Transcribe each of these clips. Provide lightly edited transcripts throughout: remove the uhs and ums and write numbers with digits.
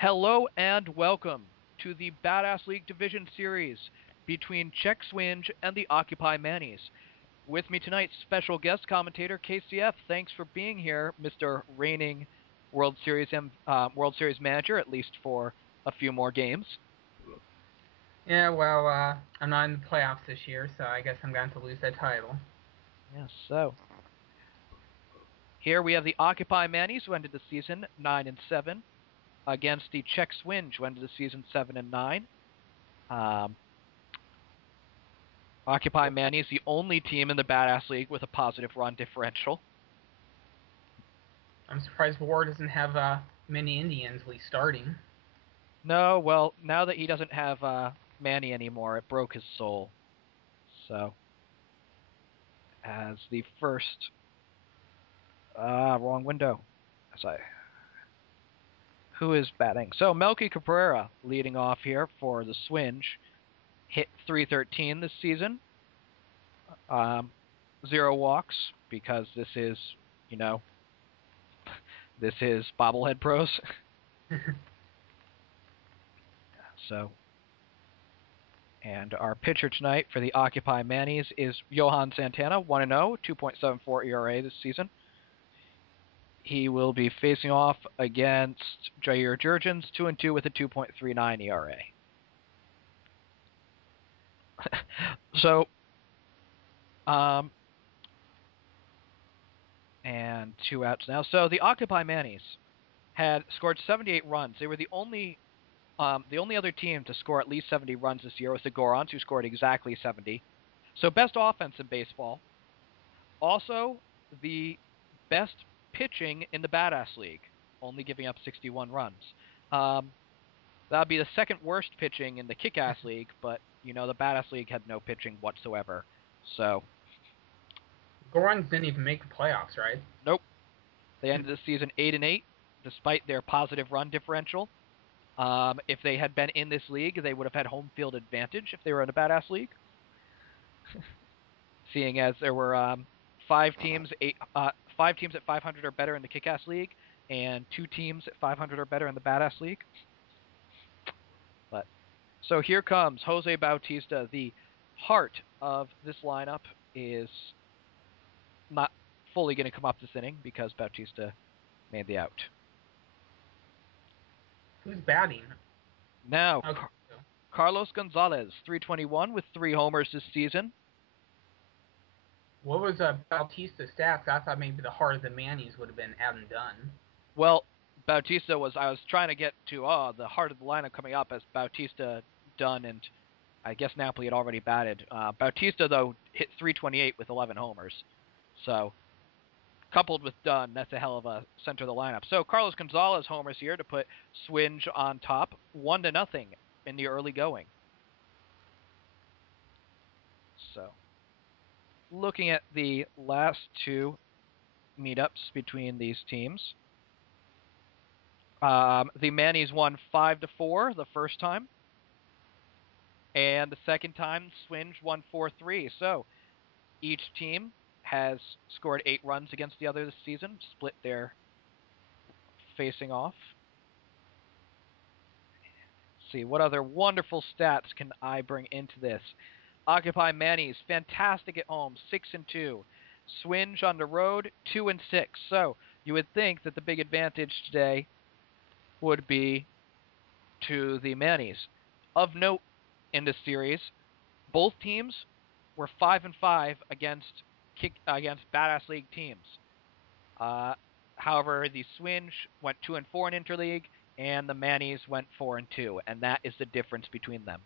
Hello and welcome to the Badass League Division Series between Czech Swinge and the Occupy Mannies. With me tonight, special guest commentator KCF. Thanks for being here, Mr. Reigning World Series manager, at least for a few more games. Yeah, well, I'm not in the playoffs this year, so I guess I'm going to lose that title. Yes, so here we have the Occupy Mannies, who ended the season 9-7, against the Czech Swinge, who ended the season 7-9. Occupy Manny is the only team in the Badass League with a positive run differential. I'm surprised War doesn't have many Indians at least starting. No, well, now that he doesn't have Manny anymore, it broke his soul. So, as the first wrong window. As I who is batting? So Melky Cabrera leading off here for the Swinge, hit .313 this season. 0 walks because this is, you know, this is bobblehead pros. So. And our pitcher tonight for the Occupy Mannies is Johan Santana, 1-0, 2.74 ERA this season. He will be facing off against Jair Jurgens, 2-2 with a 2.39 ERA. So, and 2 outs now. So the Occupy Mannies had scored 78 runs. They were the only other team to score at least 70 runs this year was the Gorons, who scored exactly 70. So best offense in baseball. Also, the best pitching in the Badass League, only giving up 61 runs. That would be the second worst pitching in the Kick-Ass League, but, the Badass League had no pitching whatsoever. So, Gorons didn't even make the playoffs, right? nope. They ended the season 8-8, despite their positive run differential. If they had been in this league, they would have had home field advantage if they were in a Badass League. Seeing as there were five teams at 500 or better in the Kick-Ass League, and 2 teams at 500 or better in the Badass League. But so here comes Jose Bautista. The heart of this lineup is not fully going to come up this inning because Bautista made the out. Who's batting? Now, Okay. Carlos Gonzalez, 321 with 3 homers this season. What was Bautista's stats? I thought maybe the heart of the Mannies would have been Adam Dunn. Well, Bautista I was trying to get to the heart of the lineup coming up as Bautista, Dunn, and I guess Napoli had already batted. Bautista, though, hit .328 with 11 homers. So, coupled with Dunn, that's a hell of a center of the lineup. So, Carlos Gonzalez homers here to put Swinge on top, 1-0 in the early going. So, looking at the last 2 meetups between these teams. The Mannies won 5-4 the first time. And the second time, Swinge won 4-3. So each team has scored 8 runs against the other this season, split their facing off. Let's see, what other wonderful stats can I bring into this? Occupy Mannies, fantastic at home, 6-2. Swinge on the road, 2-6. So you would think that the big advantage today would be to the Mannies. Of note in this series, both teams were 5-5 against Badass League teams. However, the Swinge went 2-4 in Interleague, and the Mannies went 4-2, and that is the difference between them.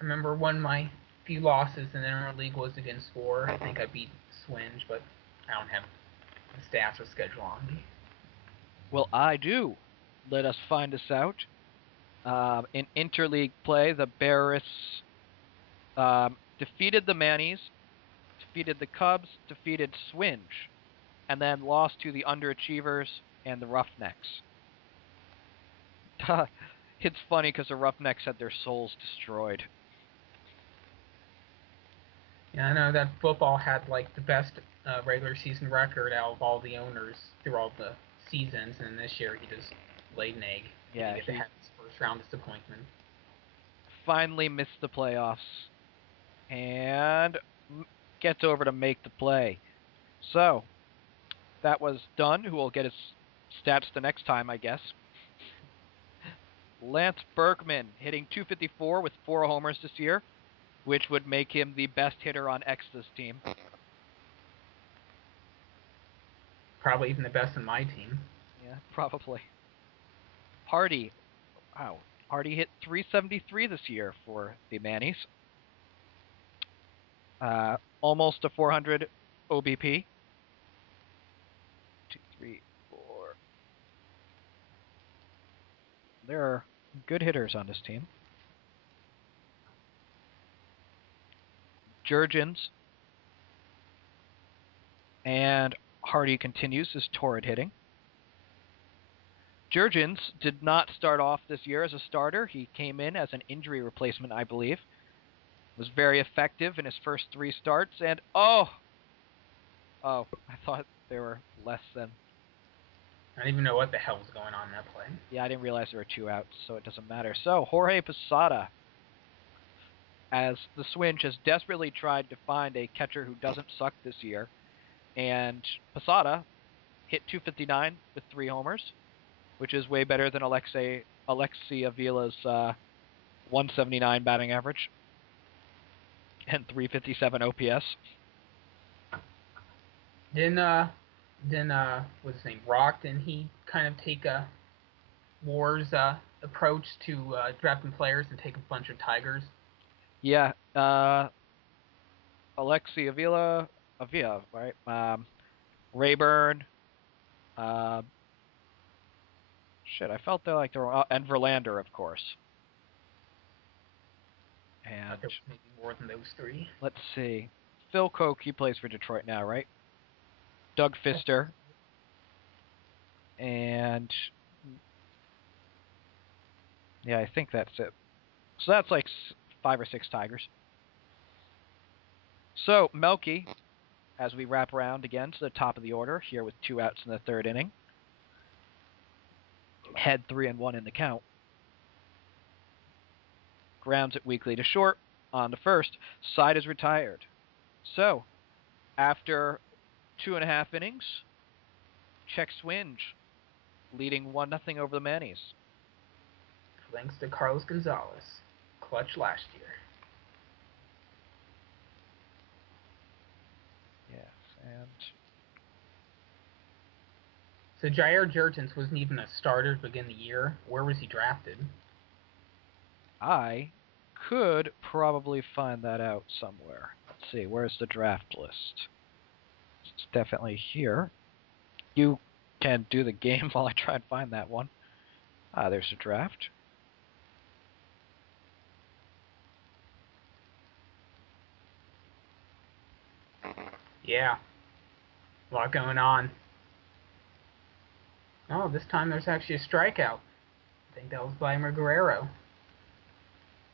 I remember one of my few losses in Interleague was against War. I think I beat Swinge, but I don't have the stats or schedule on me. Well, I do. Let us find this out. In Interleague play, the Barris defeated the Mannies, defeated the Cubs, defeated Swinge, and then lost to the Underachievers and the Roughnecks. It's funny because the Roughnecks had their souls destroyed. Yeah, I know that football had like the best regular season record out of all the owners through all the seasons, and this year he just laid an egg. He Yeah, didn't get to he have his first round disappointment. finally missed the playoffs and gets over to make the play. So, that was Dunn, who will get his stats the next time, I guess. Lance Berkman hitting .254 with 4 homers this year, which would make him the best hitter on X this team. Probably even the best in my team. Yeah, probably. Hardy. Wow. Hardy hit .373 this year for the Mannies. Almost a 400 OBP. 2, 3, 4. There are good hitters on this team. Jurgens. And Hardy continues his torrid hitting. Jurgens did not start off this year as a starter. He came in as an injury replacement, I believe. Was very effective in his first 3 starts, and oh, I thought there were less than. I don't even know what the hell was going on in that play. Yeah, I didn't realize there were 2 outs, so it doesn't matter. So Jorge Posada, as the Swinge has desperately tried to find a catcher who doesn't suck this year, and Posada hit .259 with 3 homers, which is way better than Alexei Avila's 179 batting average and 357 OPS. What's his name, Rock? Didn't he kind of take a War's approach to drafting players and take a bunch of Tigers? Yeah, Alexei Avila, right? Rayburn. Uh, I felt like there were, and Verlander, of course. And There was maybe more than those 3. let's see, Phil Koch, he plays for Detroit now, right? Doug Fister, and yeah, I think that's it. So that's like 5 or 6 Tigers. So Melky, as we wrap around again to the top of the order here with 2 outs in the 3rd inning, had 3-1 in the count. Grounds it weakly to short. On the 1st, side is retired. So, after 2.5 innings, check Swinge, leading 1-0 over the Mannies. Thanks to Carlos Gonzalez. Clutch last year. Yes, and So Jair Jurgens wasn't even a starter to begin the year. Where was he drafted? I could probably find that out somewhere. Let's see, where's the draft list? It's definitely here. You can do the game while I try and find that one. There's the draft. Yeah. A lot going on. Oh, this time there's actually a strikeout. I think that was Vladimir Guerrero.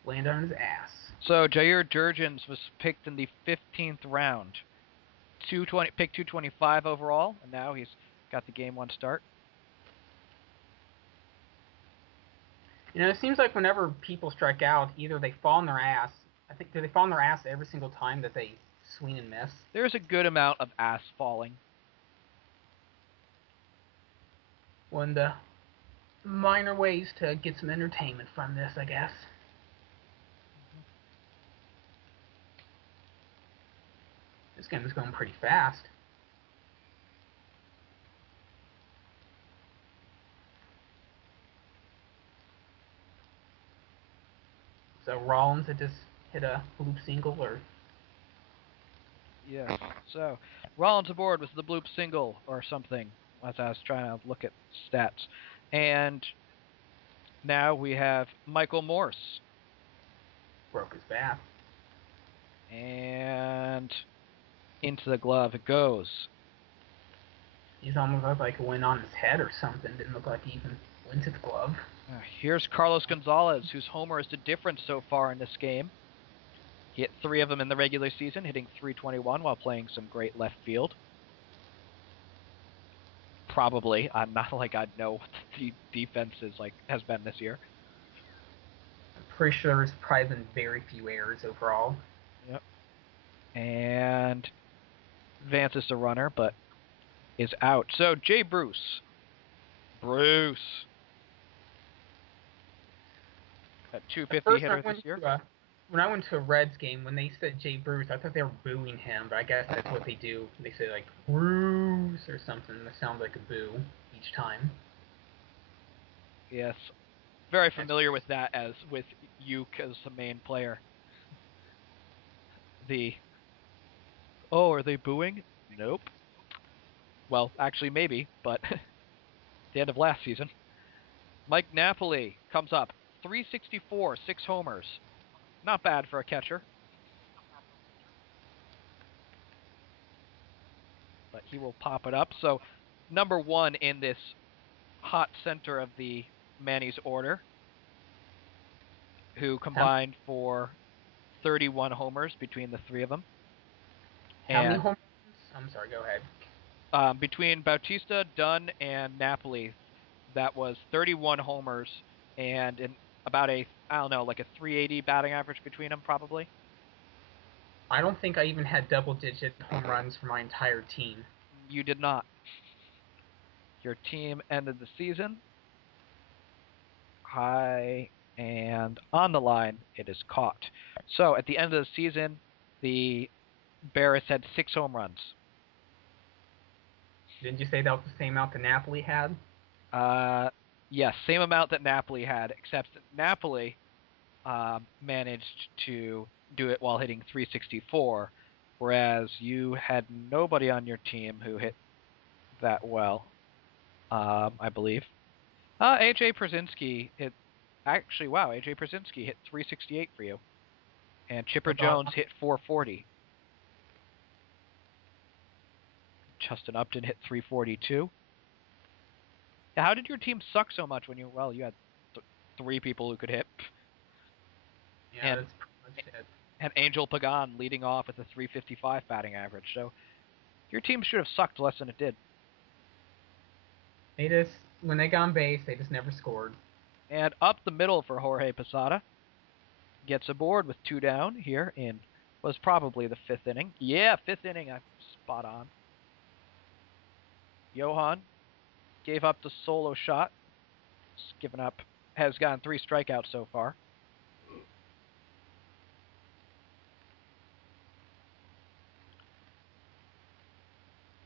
Landed on his ass. So Jair Jurgens was picked in the 15th round. Pick 225 overall, and now he's got the game 1 start. You know, it seems like whenever people strike out, either they fall on their ass. Do they fall on their ass every single time that they swing and miss? There's a good amount of ass falling. One of the minor ways to get some entertainment from this, I guess. This game is going pretty fast. So Rollins had just hit a bloop single, or Yes. So Rollins aboard with the bloop single or something as I was trying to look at stats. And now we have Michael Morse. broke his back. And into the glove it goes. He's almost looked like it went on his head or something. Didn't look like he even went to the glove. Here's Carlos Gonzalez, whose homer is the difference so far in this game. He hit 3 of them in the regular season, hitting .321 while playing some great left field. Probably. Not like I know what the defense is like has been this year. I'm pretty sure there's probably been very few errors overall. Yep. And Vance is the runner, but is out. So Jay Bruce, a At 250 first, I hitter this went year. to a when I went to a Reds game, when they said Jay Bruce, I thought they were booing him, but I guess that's what they do. They say like Bruce or something that sounds like a boo each time. Yes, very That's familiar with that as with Uke as the main player. The oh, are they booing? Nope. Well, actually, maybe, but the end of last season. Mike Napoli comes up 364, 6 homers. Not bad for a catcher, but he will pop it up. So, number one in this hot center of the Manny's order, who how, combined for 31 homers between the three of them. how many And home runs? I'm sorry, go ahead. between Bautista, Dunn, and Napoli, that was 31 homers and about I don't know, like a 380 batting average between them, probably. I don't think I even had double-digit home runs for my entire team. You did not. Your team ended the season high and on the line. It is caught. So at the end of the season, the Barris had 6 home runs. Didn't you say that was the same amount that Napoli had? Uh, yes, same amount that Napoli had, except that Napoli managed to do it while hitting 364, whereas you had nobody on your team who hit that well, I believe. AJ Przinsky hit. Actually, wow, AJ Przinsky hit 368 for you, and Chipper That's Jones awesome. hit 440. Justin Upton hit 342. Yeah, how did your team suck so much when you had 3 people who could hit, Yeah, and that's pretty much it. and Angel Pagan leading off with a 355 batting average. So your team should have sucked less than it did. They just when they got on base, they just never scored. And up the middle for Jorge Posada. Gets aboard with 2 down here in was probably the 5th inning. Yeah, 5th inning. I'm spot on. Johan gave up the solo shot. Just given up. Has gotten 3 strikeouts so far.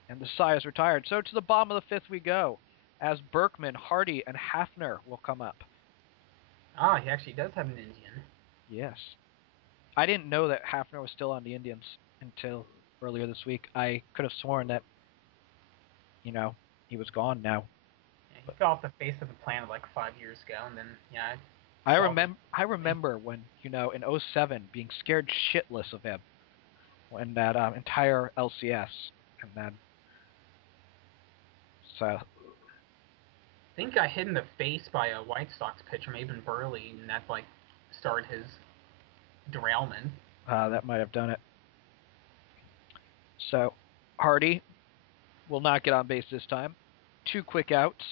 And the SwI is retired. So to the bottom of the 5th we go, as Berkman, Hardy, and Hafner will come up. Ah, he actually does have an Indian. Yes. I didn't know that Hafner was still on the Indians until earlier this week. I could have sworn that, he was gone now. Yeah, he But fell off the face of the planet like 5 years ago, and then yeah, I saw this. remember I remember when, in '07 being scared shitless of him when that entire LCS and then so I think got hit in the face by a White Sox pitcher, maybe Burley, and that like started his derailment. that might have done it. So Hardy will not get on base this time. 2 quick outs.